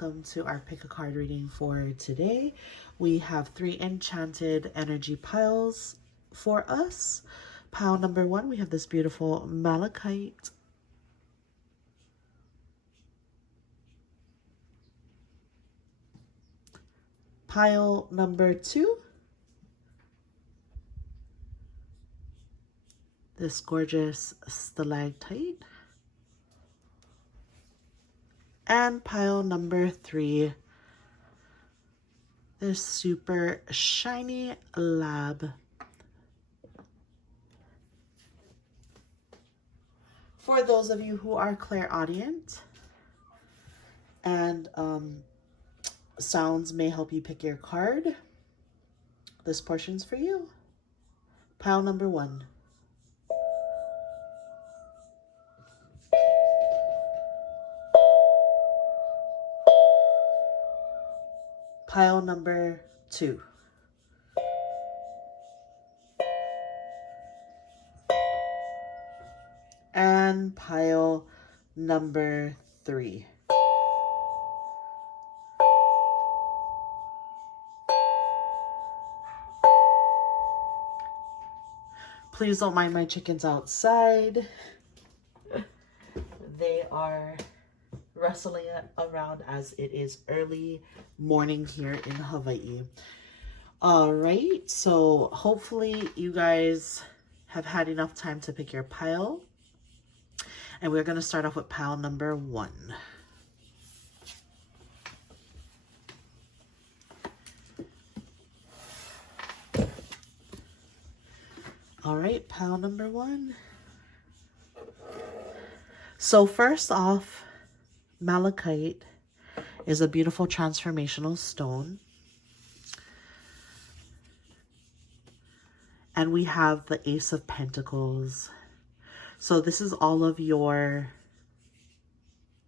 welcome to our pick a card reading for today. We have 3 enchanted energy piles for us. Pile number 1, we have this beautiful malachite. Pile number 2, this gorgeous stalactite. And pile number 3, this super shiny lab. For those of you who are clairaudient and sounds may help you pick your card, this portion's for you. Pile number 1. Pile number 2. And pile number 3. Please don't mind my chickens outside. They are wrestling around as it is early morning here in Hawaii. All right, so hopefully you guys have had enough time to pick your pile. And we're going to start off with pile number 1. All right, pile number 1. So first off, malachite is a beautiful transformational stone. And we have the Ace of Pentacles. So this is all of your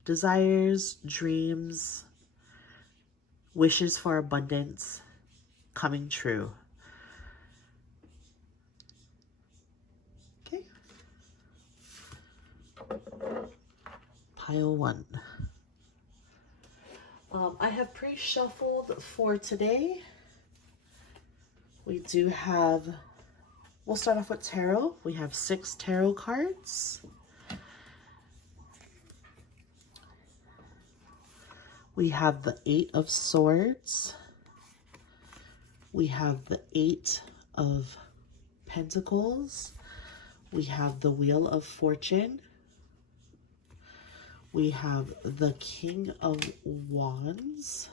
desires, dreams, wishes for abundance coming true. Okay. Pile 1. I have pre-shuffled for today. We do have, we'll start off with tarot. We have 6 tarot cards. We have the 8 of Swords. We have the 8 of Pentacles. We have the Wheel of Fortune. We have the King of Wands.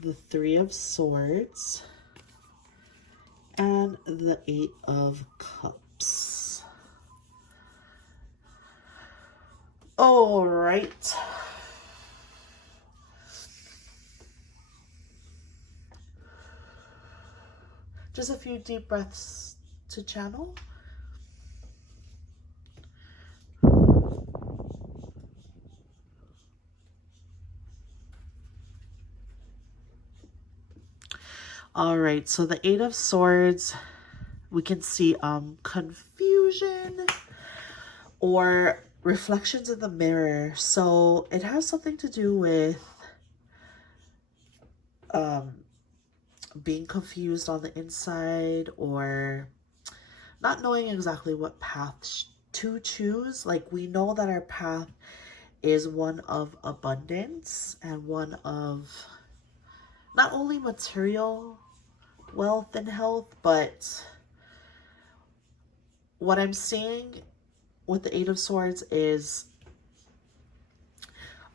The 3 of Swords. And the 8 of Cups. All right. Just a few deep breaths to channel. All right, so the 8 of Swords, we can see confusion or reflections in the mirror. So it has something to do with being confused on the inside or not knowing exactly what path to choose. Like, we know that our path is one of abundance and one of not only material wealth and health, but what I'm seeing with the 8 of Swords is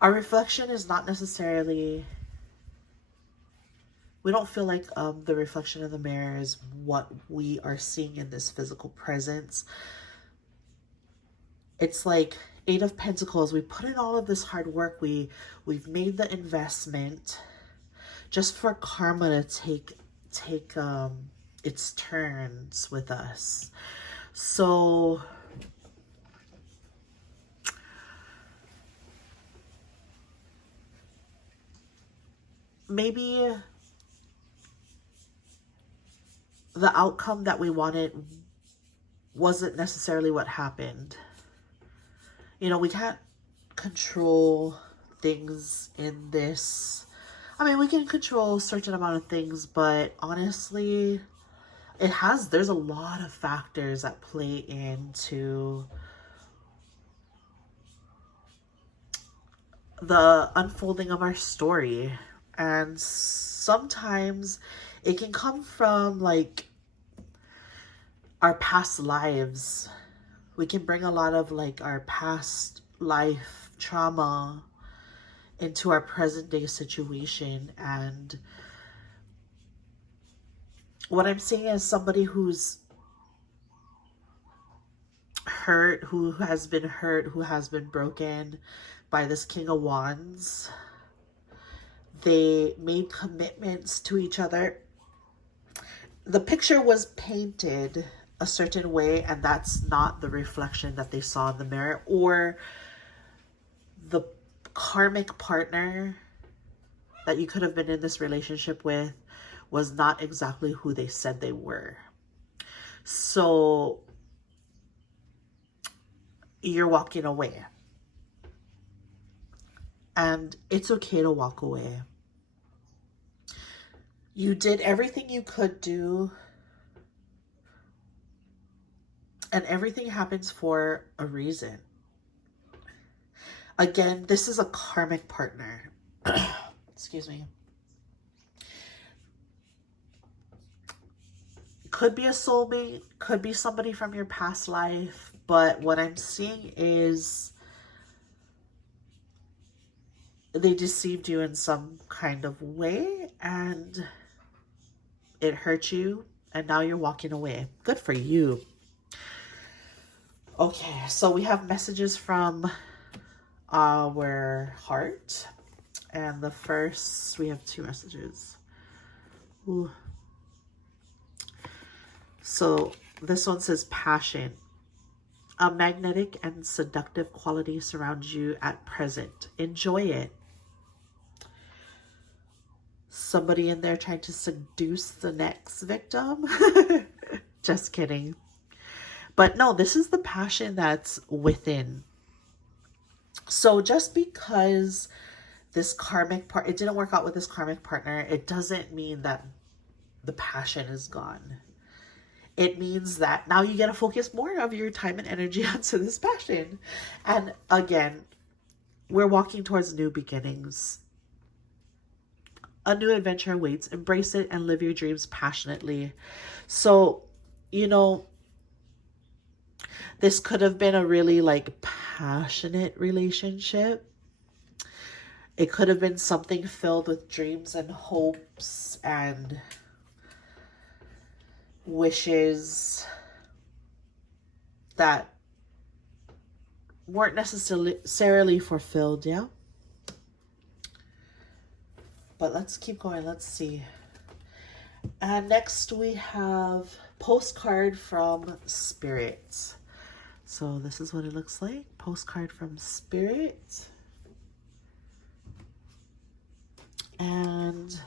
our reflection is not necessarily, we don't feel like the reflection in the mirror is what we are seeing in this physical presence. It's like 8 of Pentacles, we put in all of this hard work, we've made the investment just for karma to take its turns with us. So maybe the outcome that we wanted wasn't necessarily what happened. You know, we can't control things in this. I mean, we can control a certain amount of things, but honestly, there's a lot of factors that play into the unfolding of our story. And sometimes it can come from like our past lives. We can bring a lot of like our past life trauma into our present day situation. And what I'm seeing is somebody who's hurt, who has been broken by this King of Wands. They made commitments to each other. The picture was painted a certain way, and that's not the reflection that they saw in the mirror. Or the karmic partner that you could have been in this relationship with was not exactly who they said they were. So you're walking away. And it's okay to walk away. You did everything you could do. And everything happens for a reason. Again, this is a karmic partner. Excuse me. Could be a soulmate, could be somebody from your past life, but what I'm seeing is they deceived you in some kind of way and it hurt you, and now you're walking away. Good for you. Okay, so we have messages from our heart, and the first, we have 2 messages. Ooh. So this one says passion. A magnetic and seductive quality surrounds you at present. Enjoy it. Somebody in there trying to seduce the next victim. Just kidding. But no, this is the passion that's within. So just because this karmic part, it didn't work out with this karmic partner, it doesn't mean that the passion is gone. It means that now you get to focus more of your time and energy onto this passion. And again, we're walking towards new beginnings. A new adventure awaits. Embrace it and live your dreams passionately. So, you know, this could have been a really like passionate relationship. It could have been something filled with dreams and hopes and wishes that weren't necessarily fulfilled, yeah? But let's keep going. Let's see. And next we have Postcard from Spirit. So this is what it looks like. Postcard from Spirit. And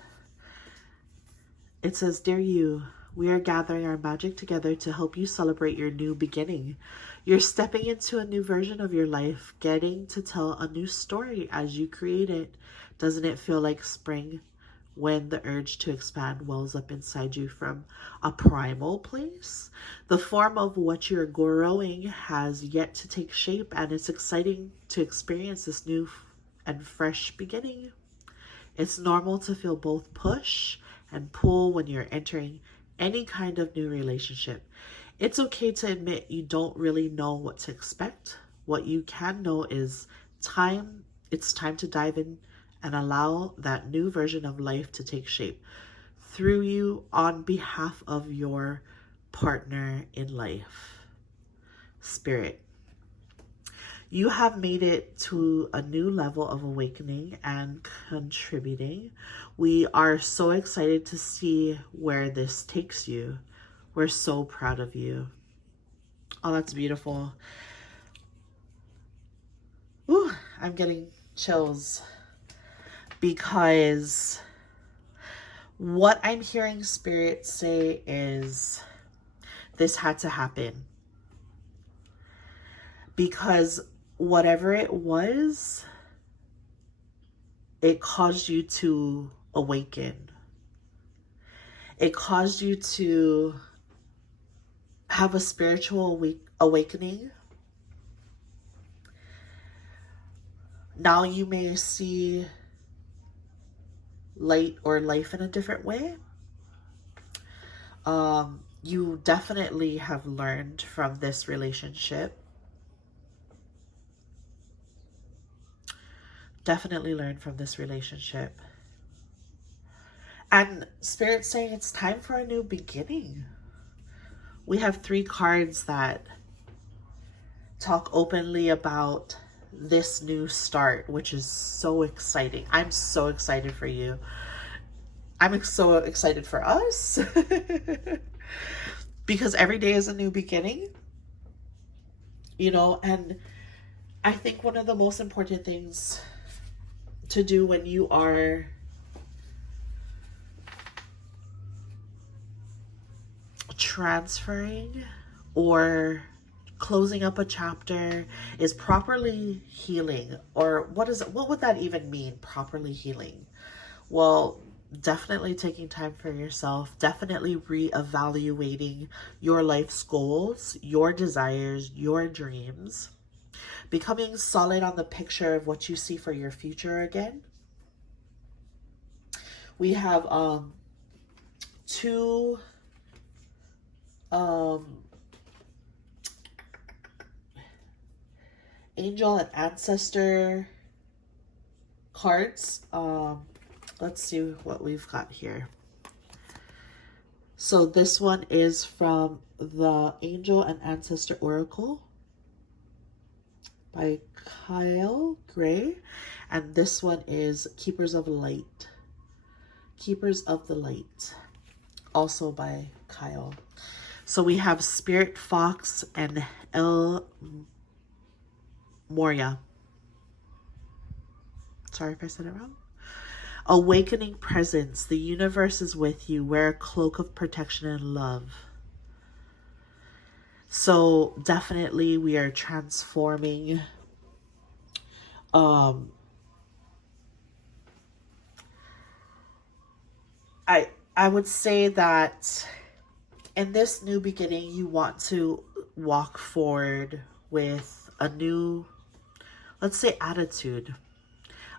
it says, "Dear you, we are gathering our magic together to help you celebrate your new beginning. You're stepping into a new version of your life, getting to tell a new story as you create it. Doesn't it feel like spring when the urge to expand wells up inside you from a primal place? The form of what you're growing has yet to take shape, and it's exciting to experience this new and fresh beginning. It's normal to feel both push and pull when you're entering any kind of new relationship. It's okay to admit you don't really know what to expect. What you can know is it's time to dive in and allow that new version of life to take shape through you on behalf of your partner in life. Spirit. You have made it to a new level of awakening and contributing. We are so excited to see where this takes you. We're so proud of you." Oh, that's beautiful. Ooh, I'm getting chills because what I'm hearing Spirit say is this had to happen. Because whatever it was, it caused you to awaken. It caused you to have a spiritual awakening. Now you may see light or life in a different way. You definitely have learned from this relationship. Definitely learned from this relationship. And Spirit's saying it's time for a new beginning. We have 3 cards that talk openly about this new start, which is so exciting. I'm so excited for you. I'm so excited for us. Because every day is a new beginning, you know, and I think one of the most important things to do when you are transferring or closing up a chapter is properly healing. Or what would that even mean, properly healing? Well, definitely taking time for yourself, definitely reevaluating your life's goals, your desires, your dreams, becoming solid on the picture of what you see for your future again. We have 2 angel and ancestor cards. Let's see what we've got here. So this one is from the Angel and Ancestor Oracle by Kyle Gray. And this one is Keepers of Light. Keepers of the Light. Also by Kyle. So we have Spirit Fox and El Moria. Sorry if I said it wrong. Awakening presence. The universe is with you. Wear a cloak of protection and love. So definitely we are transforming. I would say that in this new beginning, you want to walk forward with a new, let's say, attitude,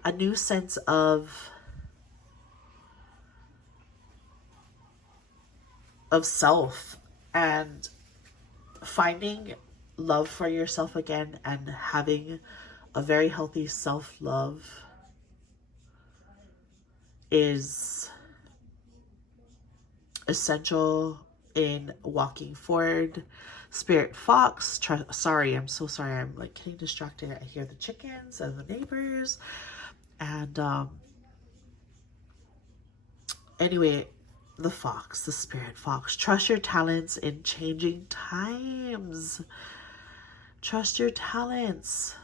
a new sense of self, and finding love for yourself again and having a very healthy self-love is essential in walking forward. Spirit Fox, sorry, I'm so sorry. I'm like getting distracted. I hear the chickens and the neighbors. And anyway, the fox, the Spirit Fox. Trust your talents in changing times. Trust your talents.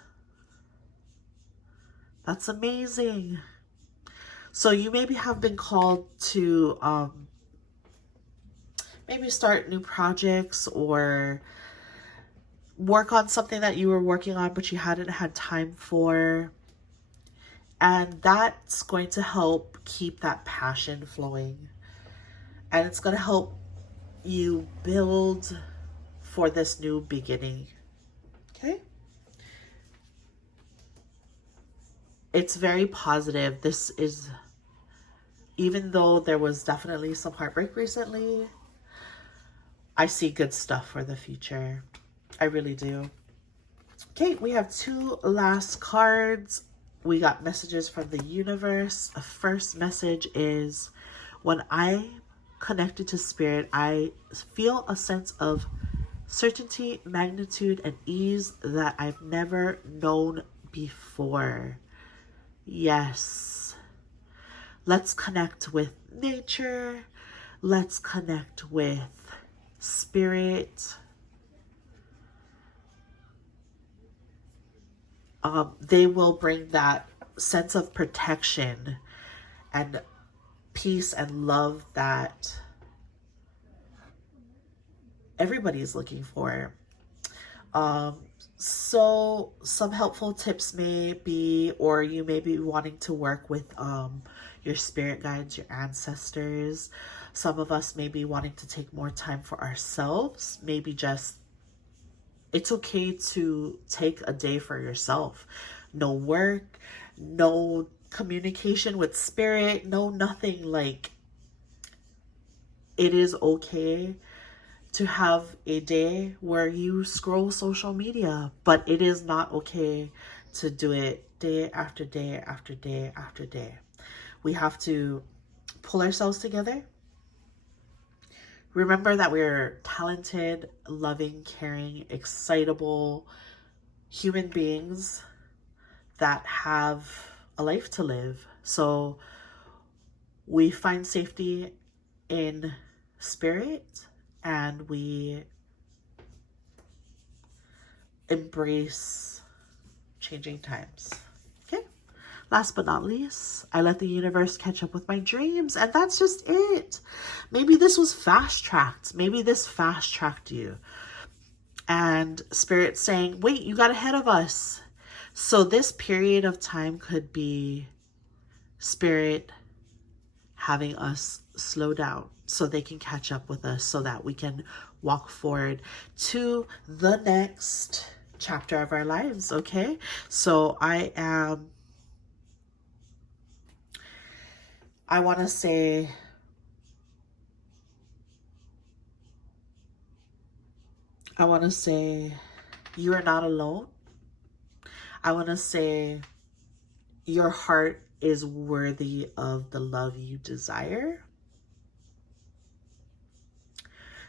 That's amazing. So you maybe have been called to maybe start new projects or work on something that you were working on but you hadn't had time for. And that's going to help keep that passion flowing. And it's going to help you build for this new beginning. Okay? It's very positive. This is, even though there was definitely some heartbreak recently, I see good stuff for the future. I really do. Okay, we have 2 last cards. We got messages from the universe. The first message is, when I connected to Spirit, I feel a sense of certainty, magnitude, and ease that I've never known before. Yes. Let's connect with nature. Let's connect with Spirit. They will bring that sense of protection and peace and love that everybody's looking for. Um, so some helpful tips may be, or you may be wanting to work with your spirit guides, your ancestors. Some of us may be wanting to take more time for ourselves. Maybe just, it's okay to take a day for yourself. No work, no communication with spirit, no nothing. Like, it is okay to have a day where you scroll social media, but it is not okay to do it day after day after day after day. We have to pull ourselves together. Remember that we're talented, loving, caring, excitable human beings that have a life to live. So we find safety in spirit, and we embrace changing times. Okay. Last but not least, I let the universe catch up with my dreams, and that's just it. Maybe this was fast tracked. Maybe this fast tracked you. And spirit saying, wait, you got ahead of us. So this period of time could be spirit having us slow down so they can catch up with us, so that we can walk forward to the next chapter of our lives. Okay. So I want to say, you are not alone. I want to say your heart is worthy of the love you desire.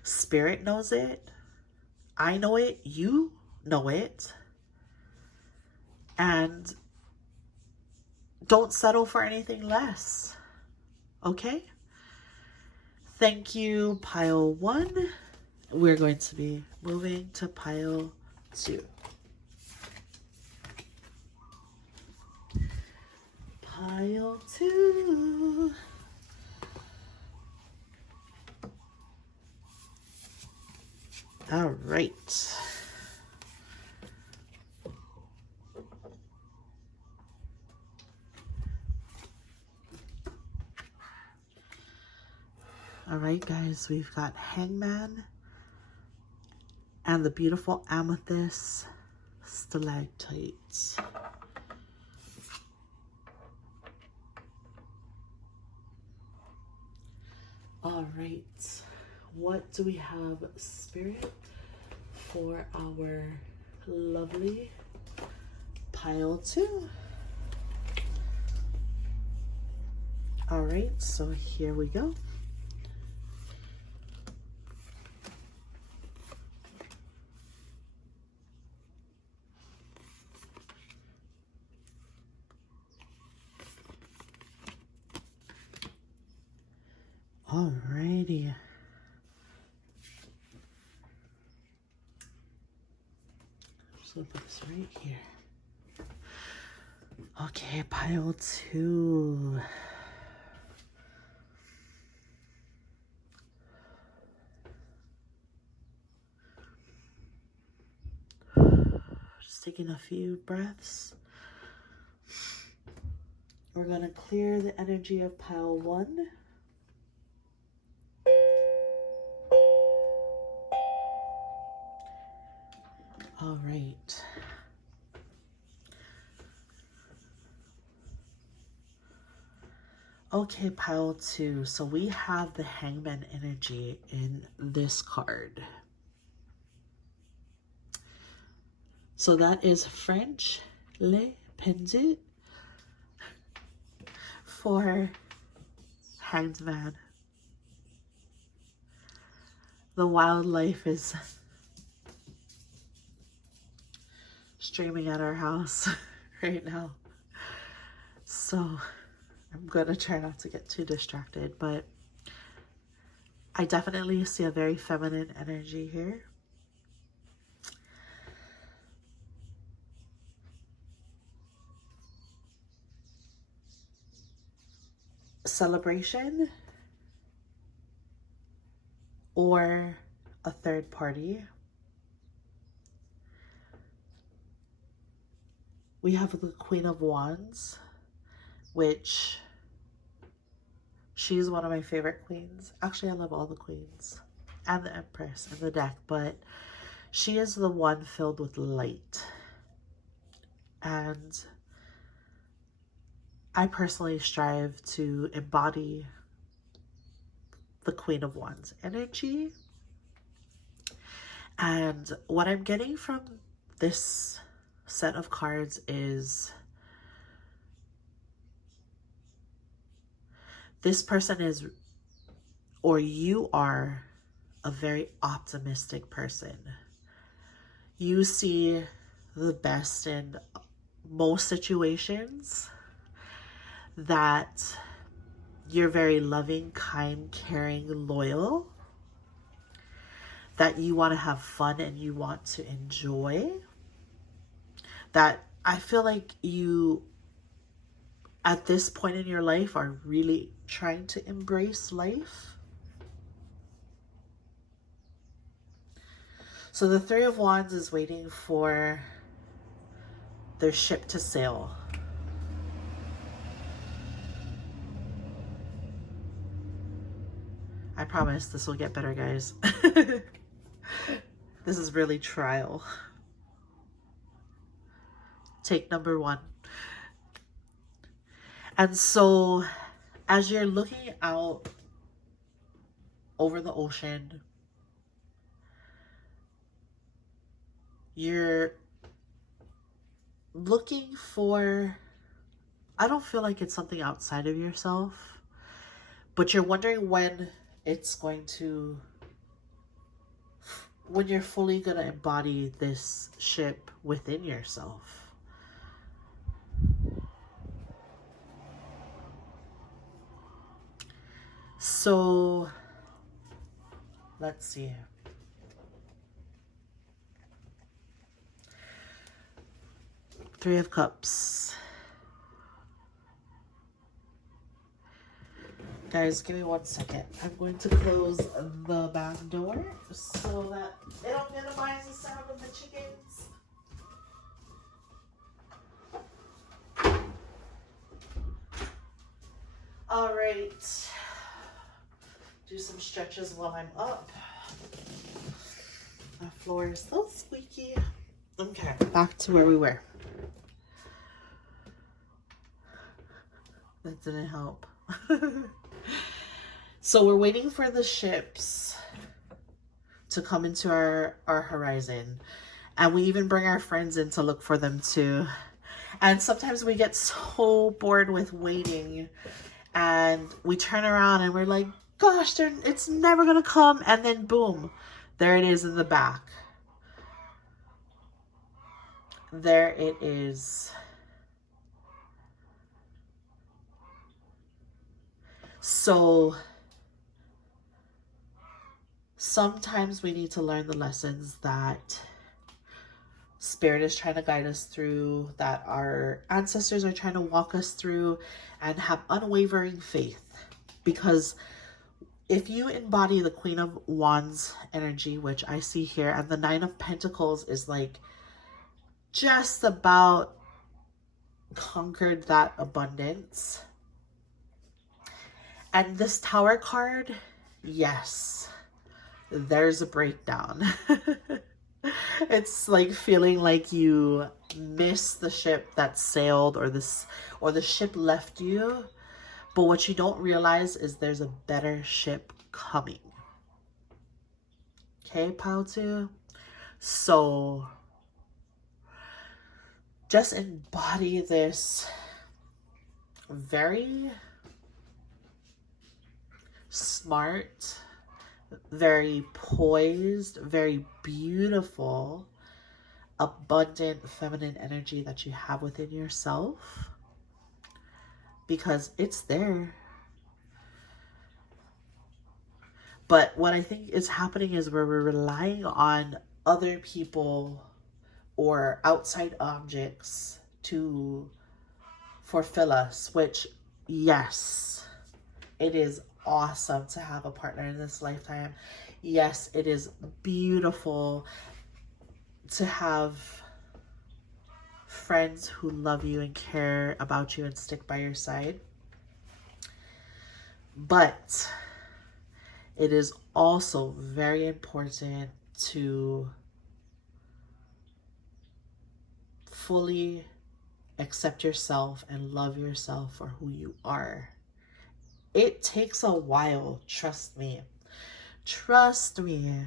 Spirit knows it. I know it. You know it. And don't settle for anything less. Okay? Thank you, pile 1. We're going to be moving to pile 2. Pile 2. All right. All right, guys, we've got Hangman and the beautiful amethyst stalactite. All right, what do we have, spirit, for our lovely pile 2? All right, so here we go. Alrighty. I'm just gonna put this right here. Okay, pile 2. Just taking a few breaths. We're gonna clear the energy of pile 1. All right. Okay, pile 2. So we have the Hangman energy in this card. So that is French Le Pendant for Hanged Man. The wildlife is streaming at our house right now. So I'm gonna try not to get too distracted, but I definitely see a very feminine energy here. Celebration or a third party. we have the Queen of Wands, which she's one of my favorite queens. Actually, I love all the queens and the Empress in the deck, but she is the one filled with light. And I personally strive to embody the Queen of Wands energy. And what I'm getting from this set of cards is this person is, or you are, a very optimistic person. You see the best in most situations, that you're very loving, kind, caring, loyal, that you want to have fun and you want to enjoy, that I feel like you, at this point in your life, are really trying to embrace life. So the Three of Wands is waiting for their ship to sail. I promise this will get better, guys. This is really trial. Take number 1. And so as you're looking out over the ocean, you're looking for, I don't feel like it's something outside of yourself, but you're wondering when it's going to, when you're fully going to embody this ship within yourself. So let's see. Three of Cups. Guys, give me 1 second. I'm going to close the back door so that it'll minimize the sound of the chickens. All right. Do some stretches while I'm up. My floor is so squeaky. Okay, back to where we were. That didn't help. So we're waiting for the ships to come into our horizon. And we even bring our friends in to look for them too. And sometimes we get so bored with waiting. And we turn around and we're like, gosh, it's never going to come. And then boom, there it is in the back. There it is. So sometimes we need to learn the lessons that Spirit is trying to guide us through, that our ancestors are trying to walk us through, and have unwavering faith. Because if you embody the Queen of Wands energy, which I see here, and the Nine of Pentacles is like just about conquered that abundance. And this Tower card, yes, there's a breakdown. It's like feeling like you missed the ship that sailed, or the ship left you. But what you don't realize is there's a better ship coming. Okay, pile 2. So just embody this very smart, very poised, very beautiful, abundant feminine energy that you have within yourself, because it's there. But what I think is happening is we're relying on other people or outside objects to fulfill us, which, yes, it is awesome to have a partner in this lifetime. Yes, it is beautiful to have friends who love you and care about you and stick by your side. But it is also very important to fully accept yourself and love yourself for who you are. It takes a while, trust me. Trust me.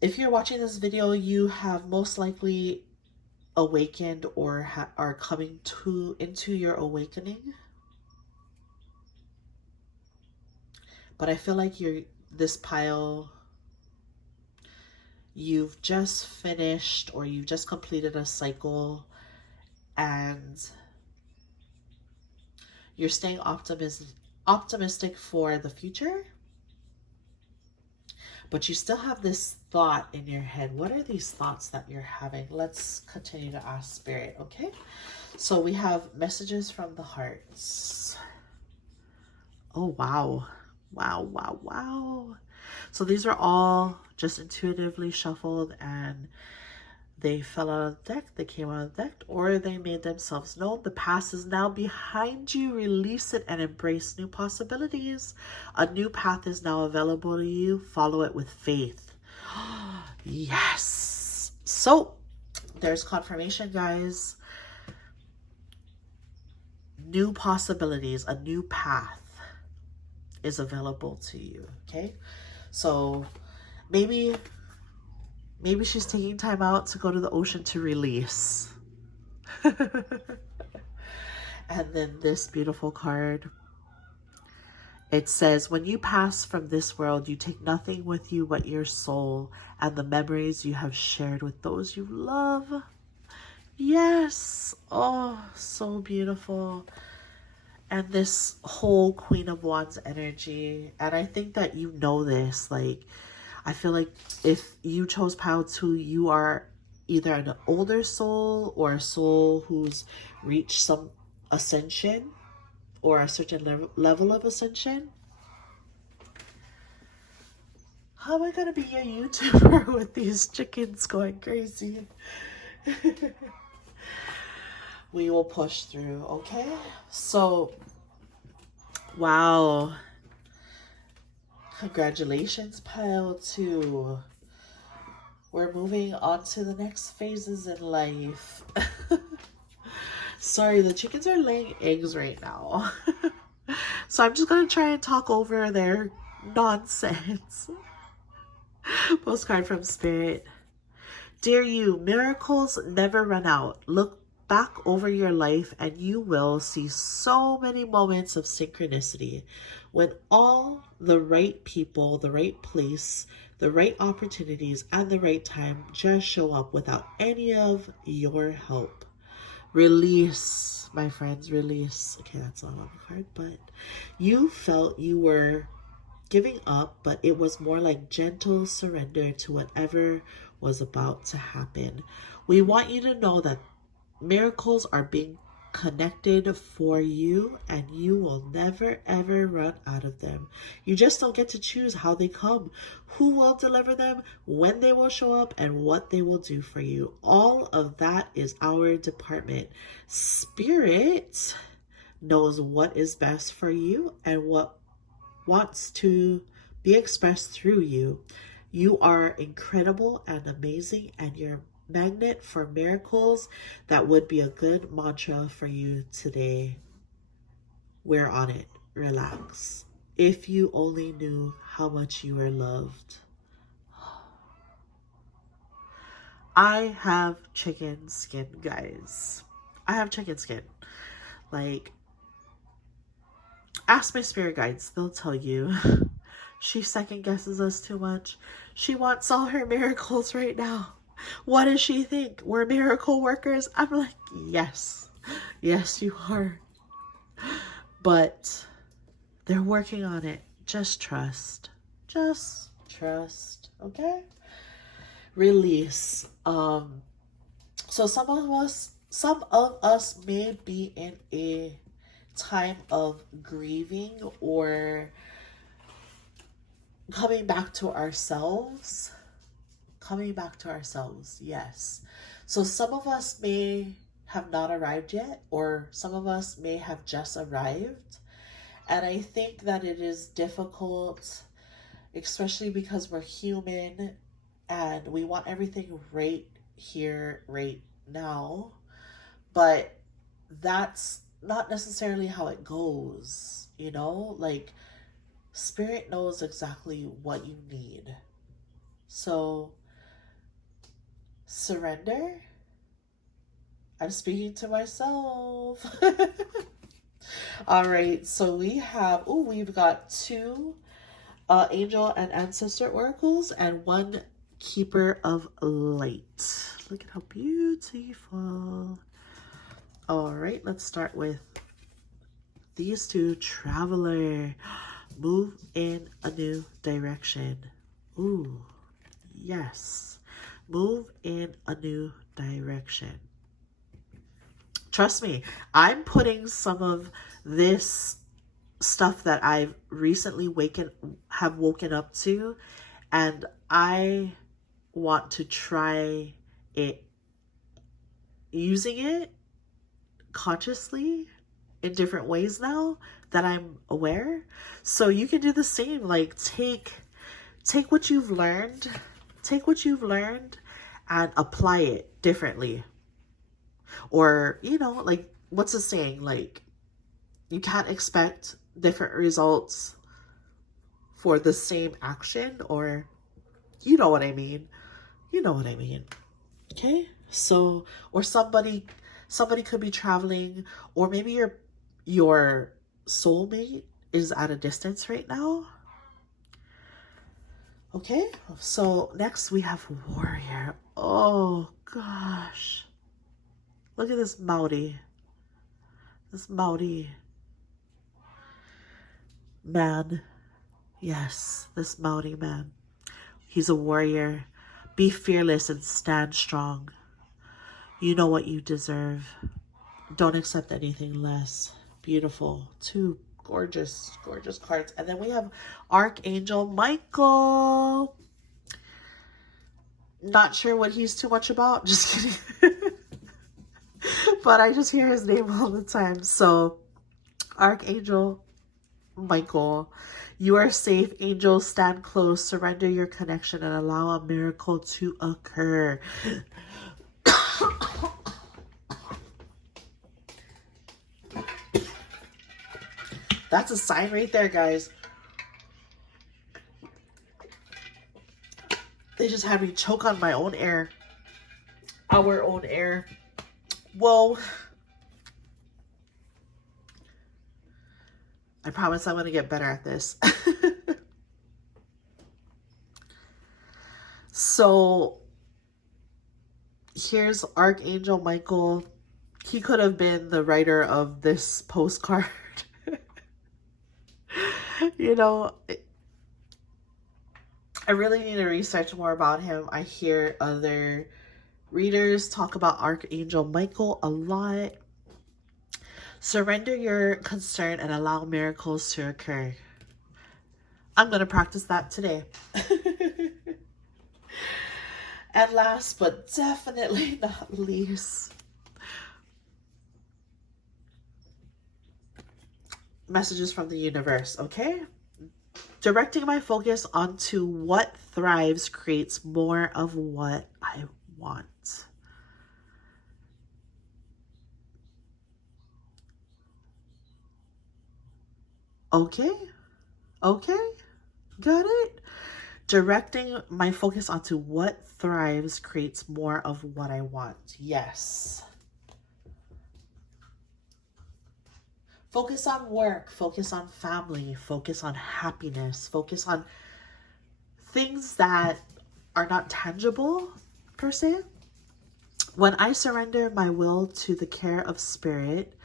If you're watching this video, you have most likely awakened or are coming into your awakening. But I feel like this pile, you've just finished or you've just completed a cycle, and you're staying optimistic for the future, but you still have this thought in your head. What are these thoughts that you're having? Let's continue to ask Spirit, okay? So we have messages from the hearts. Oh, wow. Wow, wow, wow. So these are all just intuitively shuffled, and they fell out of the deck, they came out of the deck, or they made themselves known. The past is now behind you. Release it and embrace new possibilities. A new path is now available to you. Follow it with faith. Yes. So there's confirmation, guys. New possibilities, a new path is available to you, okay? So maybe she's taking time out to go to the ocean to release. And then this beautiful card. It says, when you pass from this world, you take nothing with you but your soul and the memories you have shared with those you love. Yes. Oh, so beautiful. And this whole Queen of Wands energy. And I think that you know this. Like, I feel like if you chose pile 2, you are either an older soul or a soul who's reached some ascension or a certain level of ascension. How am I going to be a YouTuber with these chickens going crazy? We will push through, okay? So, wow. Congratulations, pile 2. We're moving on to the next phases in life. Sorry, the chickens are laying eggs right now. So I'm just going to try and talk over their nonsense. Postcard from Spirit. Dear you, miracles never run out. Look back over your life and you will see so many moments of synchronicity when all the right people, the right place, the right opportunities, and the right time just show up without any of your help. Release, my friends, release. Okay, that's not on the card, but you felt you were giving up, but it was more like gentle surrender to whatever was about to happen. We want you to know that miracles are being connected for you, and you will never ever run out of them. You just don't get to choose how they come, who will deliver them, when they will show up, and what they will do for you. All of that is our department. Spirit knows what is best for you and what wants to be expressed through you. You are incredible and amazing, and you're a magnet for miracles. That would be a good mantra for you today. We're on it. Relax. If you only knew how much you are loved. I have chicken skin, guys. I have chicken skin. Like, ask my spirit guides. They'll tell you. She second guesses us too much. She wants all her miracles right now. What does she think? We're miracle workers? I'm like, yes. Yes, you are. But they're working on it. Just trust. Just trust. Okay? Release. So some of us may be in a time of grieving or coming back to ourselves. Yes. So some of us may have not arrived yet, or some of us may have just arrived. And I think that it is difficult, especially because we're human and we want everything right here, right now. But that's not necessarily how it goes, you know? Like, Spirit knows exactly what you need. So, surrender. I'm speaking to myself. All right, so we've got two angel and ancestor oracles and one keeper of light. Look at how beautiful. All right, let's start with these two. Traveler, move in a new direction. Ooh, yes. Move in a new direction. Trust me, I'm putting some of this stuff that I've recently woken up to, and I want to try it, using it consciously in different ways now that I'm aware. So you can do the same. Like, take what you've learned, and apply it differently. Or, like, what's the saying? Like, you can't expect different results for the same action, or you know what I mean. Okay? So, or somebody could be traveling, or maybe your soulmate is at a distance right now. Okay? So, next we have warrior. Oh gosh. Look at this Maori. This Maori man. Yes, this Maori man. He's a warrior. Be fearless and stand strong. You know what you deserve. Don't accept anything less. Beautiful. Two gorgeous, gorgeous cards. And then we have Archangel Michael. Not sure what he's too much about. Just kidding. But I just hear his name all the time. So, Archangel Michael, you are safe. Angels, stand close. Surrender your connection and allow a miracle to occur. That's a sign right there, guys. They just had me choke on my own air. Our own air. Whoa. I promise I'm going to get better at this. So, here's Archangel Michael. He could have been the writer of this postcard. I really need to research more about him. I hear other readers talk about Archangel Michael a lot. Surrender your concern and allow miracles to occur. I'm going to practice that today. And last but definitely not least, messages from the universe, okay? Directing my focus onto what thrives creates more of what I want. Okay, got it? Directing my focus onto what thrives creates more of what I want. Yes. Focus on work, focus on family, focus on happiness, focus on things that are not tangible per se. When I surrender my will to the care of spirit,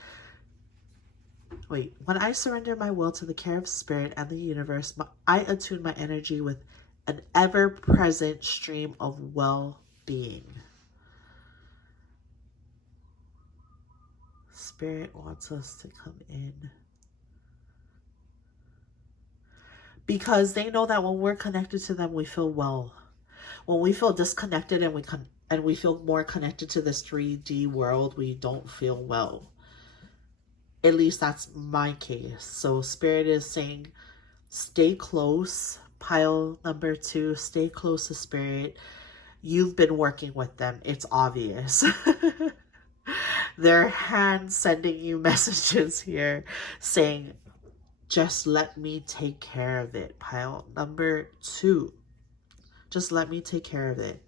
when I surrender my will to the care of spirit and the universe, I attune my energy with an ever-present stream of well-being. Spirit wants us to come in. Because they know that when we're connected to them, we feel well. When we feel disconnected and and we feel more connected to this 3D world, we don't feel well. At least that's my case. So Spirit is saying, stay close. Pile number 2, stay close to Spirit. You've been working with them. It's obvious. Their hand sending you messages here saying, just let me take care of it. Pile number 2. Just let me take care of it.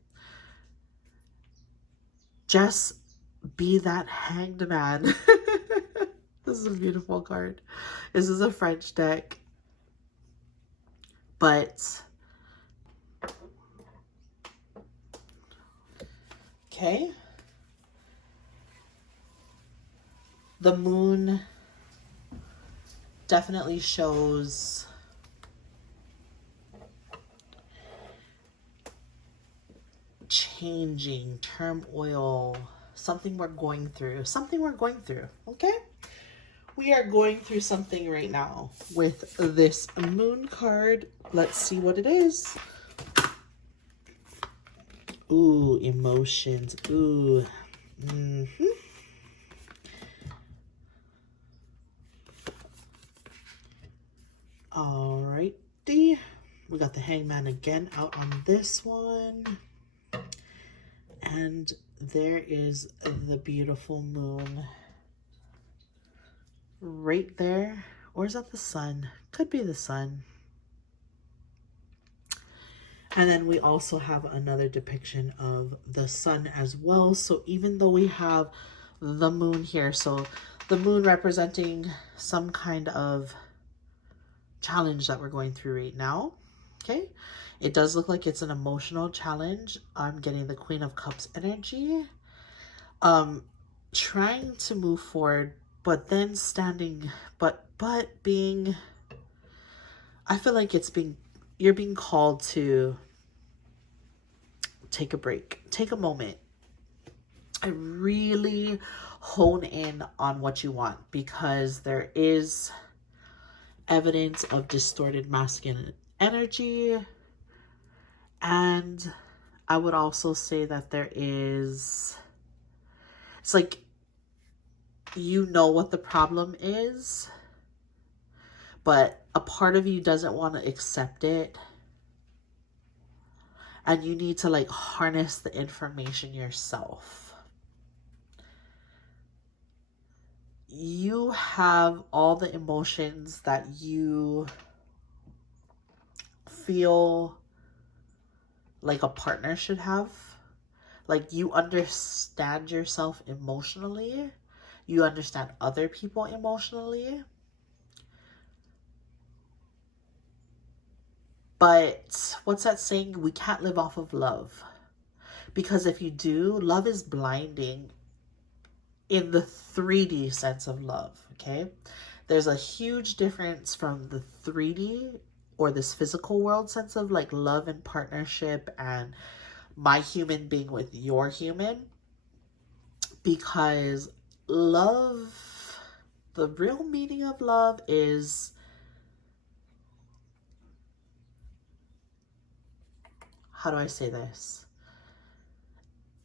Just be that hanged man. This is a beautiful card. This is a French deck. But, okay. The moon definitely shows changing, turmoil, something we're going through, okay? We are going through something right now with this moon card. Let's see what it is. Ooh, emotions. Ooh. Alrighty. We got the Hangman again out on this one. And there is the beautiful moon right there. Or is that the sun? Could be the sun. And then we also have another depiction of the sun as well. So even though we have the moon here, so the moon representing some kind of challenge that we're going through right now, okay? It does look like it's an emotional challenge. I'm getting the Queen of Cups energy. Trying to move forward, but then standing, but being, I feel like you're being called to take a break, take a moment, and really hone in on what you want, because there is evidence of distorted masculine energy. And I would also say that it's like, you know what the problem is, but a part of you doesn't want to accept it. And you need to like harness the information yourself. You have all the emotions that you feel like a partner should have. Like, you understand yourself emotionally. You understand other people emotionally. But what's that saying? We can't live off of love. Because if you do, love is blinding in the 3D sense of love, okay? There's a huge difference from the 3D or this physical world sense of like love and partnership and my human being with your human. Because love, the real meaning of love is, how do I say this?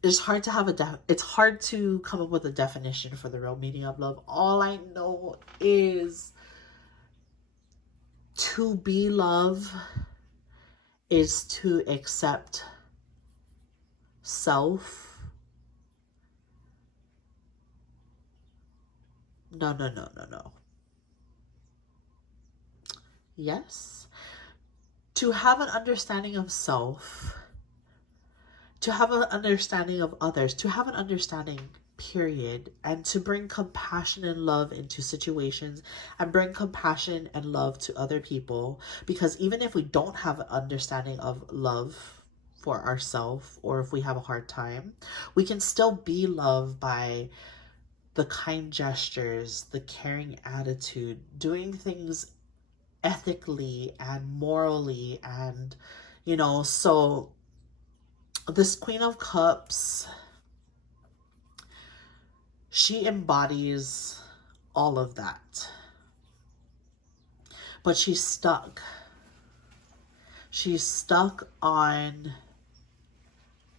It's hard to have it's hard to come up with a definition for the real meaning of love. All I know is to be love is to accept self. No. Yes. To have an understanding of self, to have an understanding of others, to have an understanding, period, and to bring compassion and love into situations and bring compassion and love to other people. Because even if we don't have an understanding of love for ourselves, or if we have a hard time, we can still be loved by the kind gestures, the caring attitude, doing things ethically and morally. And so this Queen of Cups, she embodies all of that, but she's stuck on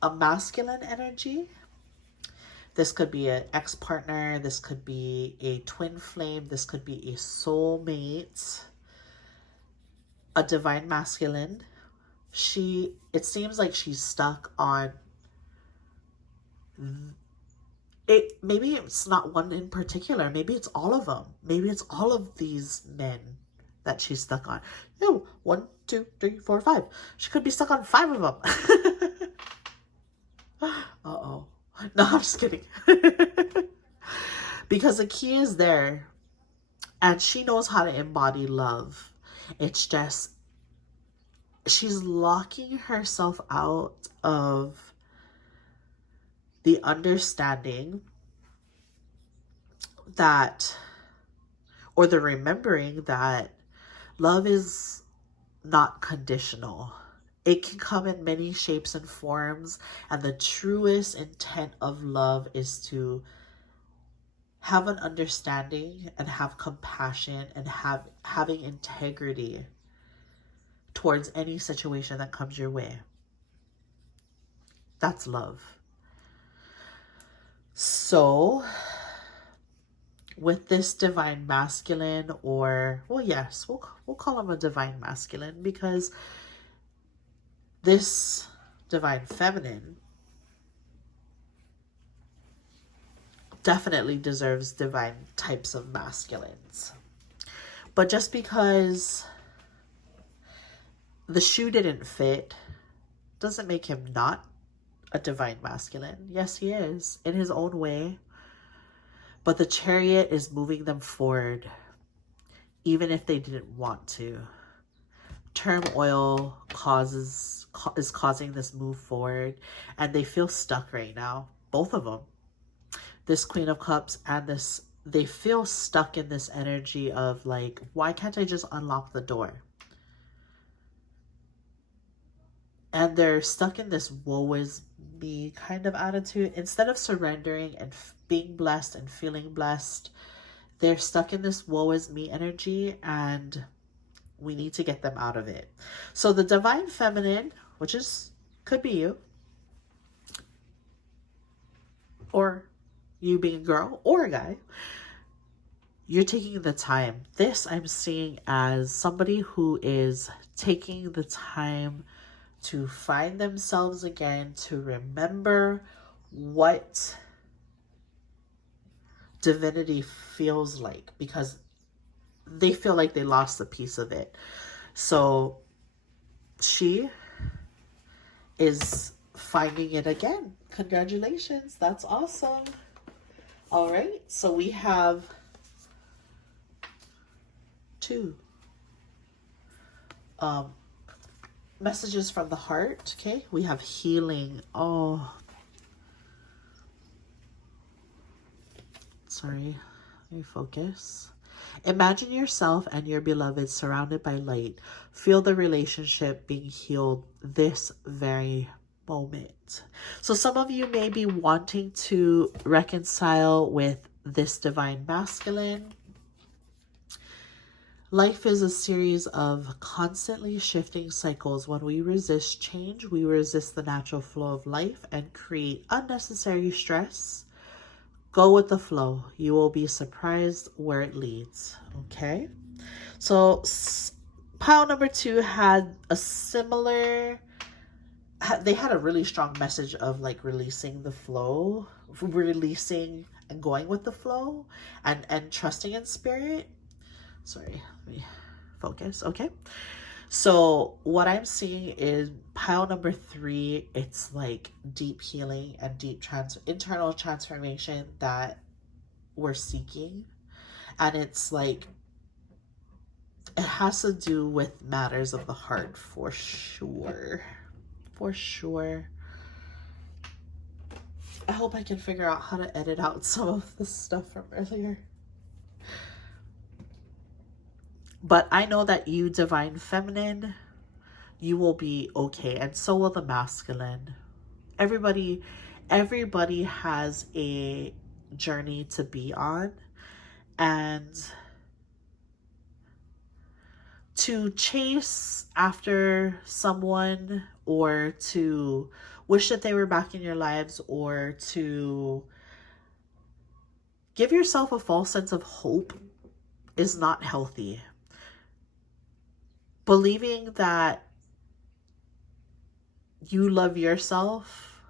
a masculine energy. This could be an ex-partner. This could be a twin flame. This could be a soulmate. A divine masculine. It seems like she's stuck on it. Maybe it's not one in particular. Maybe it's all of them. Maybe it's all of these men that she's stuck on. No, 1, 2, 3, 4, 5. She could be stuck on 5 of them. Uh-oh. No, I'm just kidding. Because the key is there, and she knows how to embody love. It's just, she's locking herself out of the understanding that, or the remembering that love is not conditional. It can come in many shapes and forms, and the truest intent of love is to have an understanding and have compassion and having integrity towards any situation that comes your way. That's love. So with this divine masculine, or, well, yes, we'll call him a divine masculine, because this divine feminine definitely deserves divine types of masculines. But just because the shoe didn't fit doesn't make him not a divine masculine. Yes, he is, in his own way. But the chariot is moving them forward, even if they didn't want to. Turmoil is causing this move forward, and they feel stuck right now. Both of them. This Queen of Cups and this, they feel stuck in this energy of like, why can't I just unlock the door? And they're stuck in this woe is me kind of attitude. Instead of surrendering and being blessed and feeling blessed, they're stuck in this woe is me energy, and we need to get them out of it. So the divine feminine, which could be you, or you being a girl or a guy, you're taking the time. This I'm seeing as somebody who is taking the time to find themselves again, to remember what divinity feels like, because they feel like they lost a piece of it. So she is finding it again. Congratulations. That's awesome. All right. So we have 2 messages from the heart. Okay. We have healing. Oh, sorry. Let me focus. Imagine yourself and your beloved surrounded by light. Feel the relationship being healed this very moment. So some of you may be wanting to reconcile with this divine masculine. Life is a series of constantly shifting cycles. When we resist change, we resist the natural flow of life and create unnecessary stress. Go with the flow. You will be surprised where it leads. Okay. So pile number 2 had a similar, they had a really strong message of like releasing the flow, releasing and going with the flow, and trusting in spirit. Sorry, let me focus. Okay. So what I'm seeing is pile number 3, it's like deep healing and deep internal transformation that we're seeking. And it's like, it has to do with matters of the heart for sure. For sure. I hope I can figure out how to edit out some of the stuff from earlier. But I know that you, divine feminine, you will be okay. And so will the masculine. Everybody has a journey to be on. And to chase after someone or to wish that they were back in your lives, or to give yourself a false sense of hope is not healthy. Believing that you love yourself,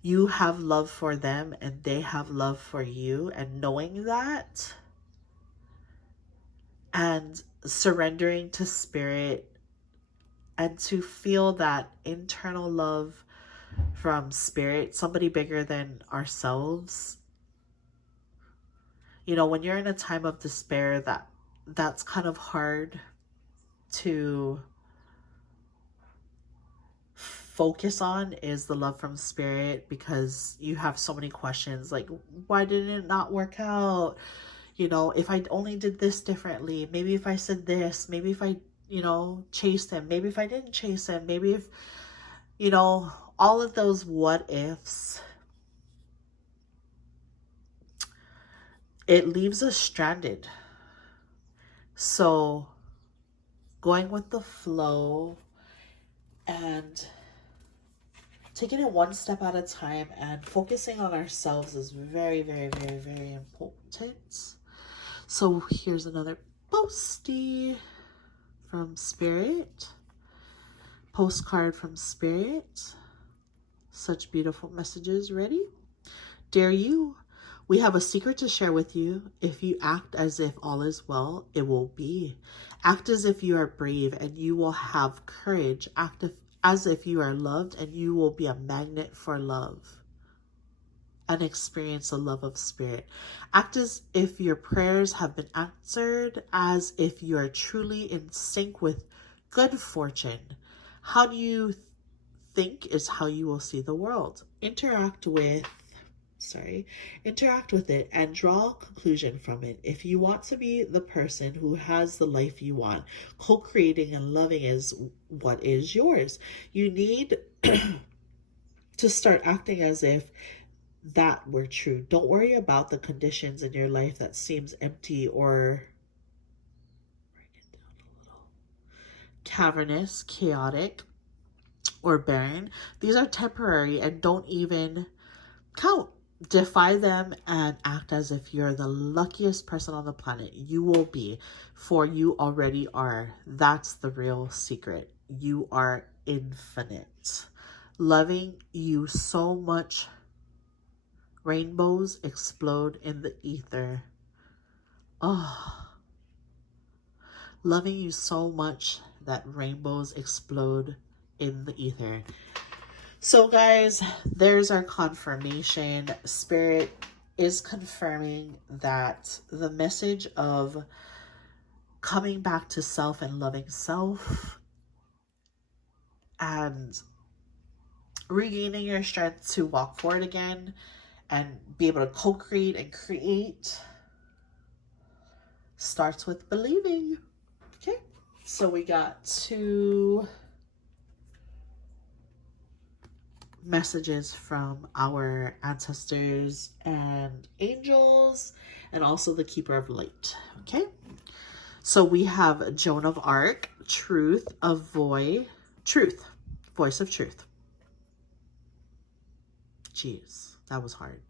you have love for them, and they have love for you, and knowing that and surrendering to spirit and to feel that internal love from spirit, somebody bigger than ourselves. You know, when you're in a time of despair, that's kind of hard to focus on, is the love from spirit, because you have so many questions like, why did it not work out? You know, if I only did this differently, maybe if I said this, maybe if I, you know, chased him, maybe if I didn't chase him, maybe if, you know, all of those what ifs, it leaves us stranded. So going with the flow and taking it one step at a time and focusing on ourselves is very, very, very, very important. So here's another postie from Spirit. Postcard from Spirit. Such beautiful messages. Ready? Dare you? We have a secret to share with you. If you act as if all is well, it will be. Act as if you are brave and you will have courage. Act as if you are loved and you will be a magnet for love and experience the love of spirit. Act as if your prayers have been answered, as if you are truly in sync with good fortune. How do you think is how you will see the world. Interact with it and draw a conclusion from it. If you want to be the person who has the life you want, co-creating and loving is what is yours. You need to start acting as if that were true. Don't worry about the conditions in your life that seems empty or cavernous, chaotic, or barren. These are temporary and don't even count. Defy them and act as if you're the luckiest person on the planet. You will be, for you already are. That's the real secret. You are infinite. Loving you so much, rainbows explode in the ether. Oh, loving you so much that rainbows explode in the ether. So guys, there's our confirmation. Spirit is confirming that the message of coming back to self and loving self and regaining your strength to walk forward again and be able to co-create and create starts with believing. Okay, so we got 2 messages from our ancestors and angels, and also the keeper of light. Okay, so we have Joan of Arc, voice of truth. Jeez, that was hard.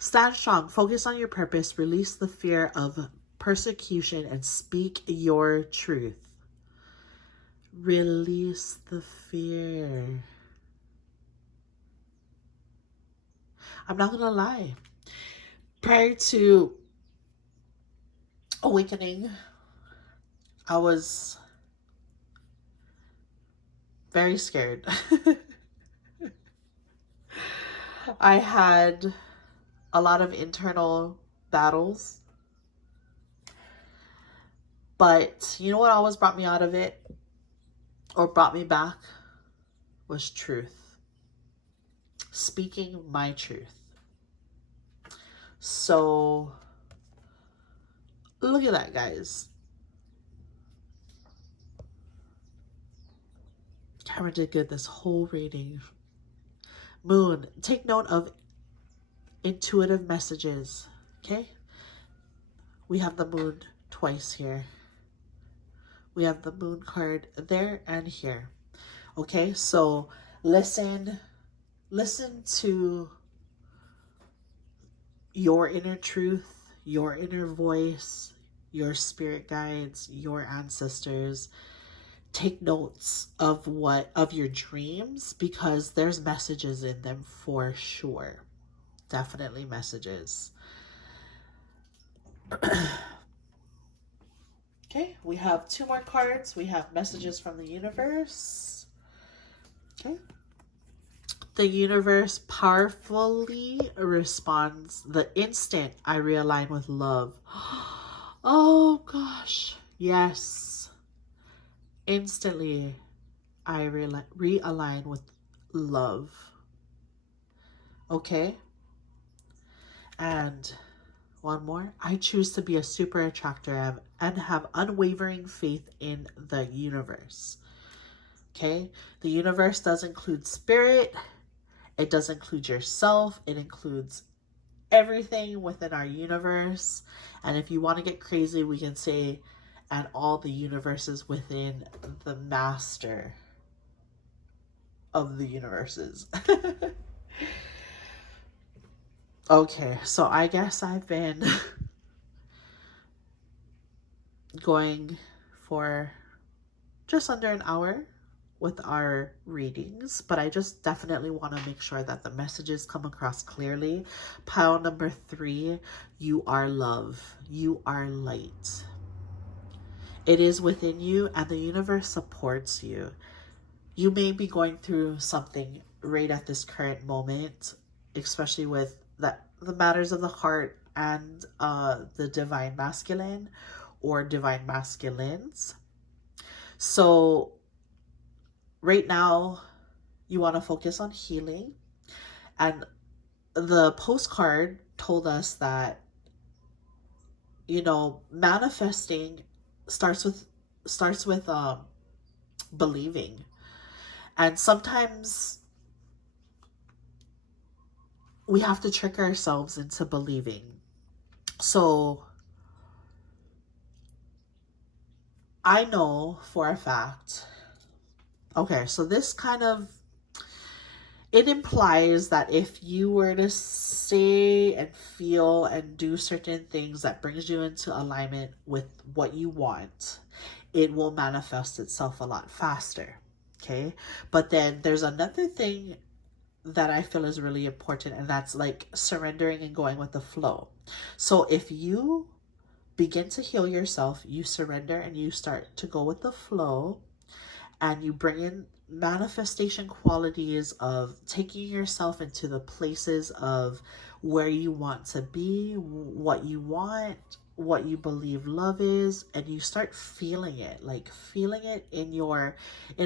Stand strong, focus on your purpose, release the fear of persecution, and speak your truth. Release the fear. I'm not gonna lie. Prior to awakening, I was very scared. I had a lot of internal battles. But you know what always brought me out of it, or brought me back, was truth. Speaking my truth. So, look at that, guys. Camera did good this whole reading. Moon, take note of intuitive messages, okay? We have the moon twice here. We have the moon card there and here. Okay, so listen to your inner truth, your inner voice, your spirit guides, your ancestors. Take notes of your dreams, because there's messages in them for sure. Definitely messages. Okay, we have 2 more cards. We have messages from the universe. Okay. The universe powerfully responds the instant I realign with love. Oh gosh. Yes. Instantly I realign with love. Okay. And one more. I choose to be a super attractor and have unwavering faith in the universe. Okay. The universe does include spirit. It does include yourself. It includes everything within our universe. And if you want to get crazy, we can say, and all the universes within the master of the universes. Okay, so I guess I've been going for just under an hour with our readings, but I just definitely want to make sure that the messages come across clearly. Pile number 3, you are love. You are light. It is within you, and the universe supports you. You may be going through something right at this current moment, especially with the matters of the heart and the divine masculine or divine masculines. So right now, you want to focus on healing. And the postcard told us that, manifesting starts with believing. And sometimes we have to trick ourselves into believing. So I know for a fact, okay, so this kind of, it implies that if you were to say and feel and do certain things that brings you into alignment with what you want, it will manifest itself a lot faster. Okay. But then there's another thing that I feel is really important, and that's like surrendering and going with the flow. So if you begin to heal yourself, you surrender and you start to go with the flow, and you bring in manifestation qualities of taking yourself into the places of where you want to be, what you want, what you believe love is, and you start feeling it, like feeling it in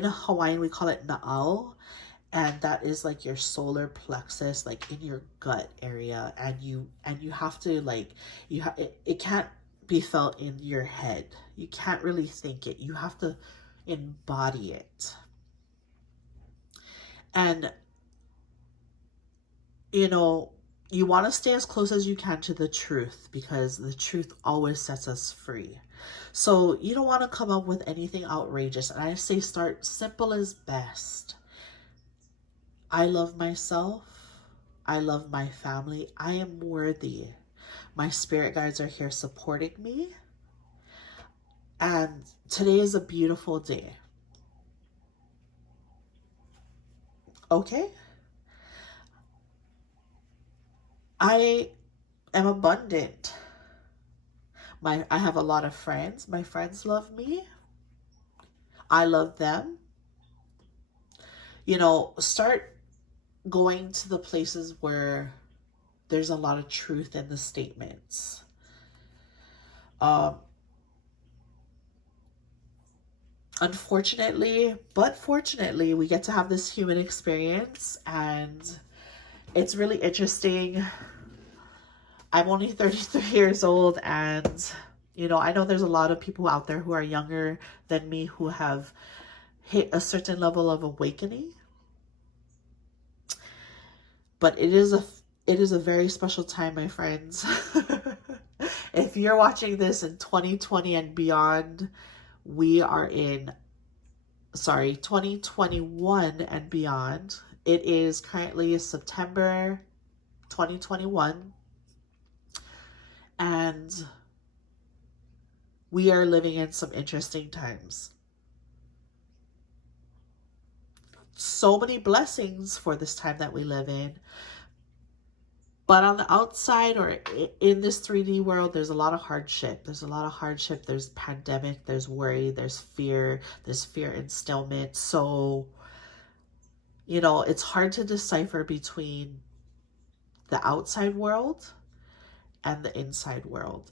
a Hawaiian, we call it na'au, and that is like your solar plexus, like in your gut area, and you have to like, it can't be felt in your head. You can't really think it. You have to embody it. And you want to stay as close as you can to the truth, because the truth always sets us free. So you don't want to come up with anything outrageous, and I say start simple as best. I love myself. I love my family. I am worthy. My spirit guides are here supporting me. And today is a beautiful day. Okay? I am abundant. I have a lot of friends. My friends love me. I love them. Start going to the places where there's a lot of truth in the statements. Unfortunately, but fortunately, we get to have this human experience, and it's really interesting. I'm only 33 years old, and I know there's a lot of people out there who are younger than me who have hit a certain level of awakening. But it is a very special time, my friends. If you're watching this in 2020 and beyond, we are in sorry, 2021 and beyond. It is currently September 2021, and we are living in some interesting times. So many blessings for this time that we live in. But on the outside or in this 3D world, there's a lot of hardship. There's a lot of hardship. There's pandemic, there's worry, there's fear instillment. So, you know, it's hard to decipher between the outside world and the inside world.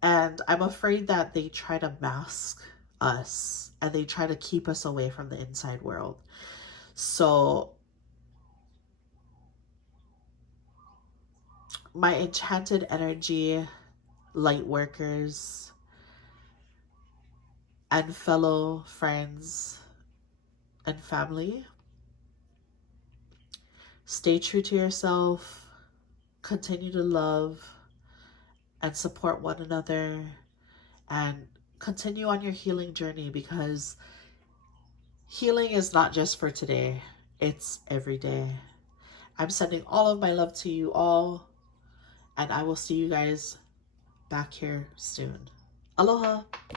And I'm afraid that they try to mask us and they try to keep us away from the inside world. So my enchanted energy light workers and fellow friends and family, stay true to yourself, continue to love and support one another, and continue on your healing journey, because healing is not just for today, it's every day. I'm sending all of my love to you all, and I will see you guys back here soon. Aloha.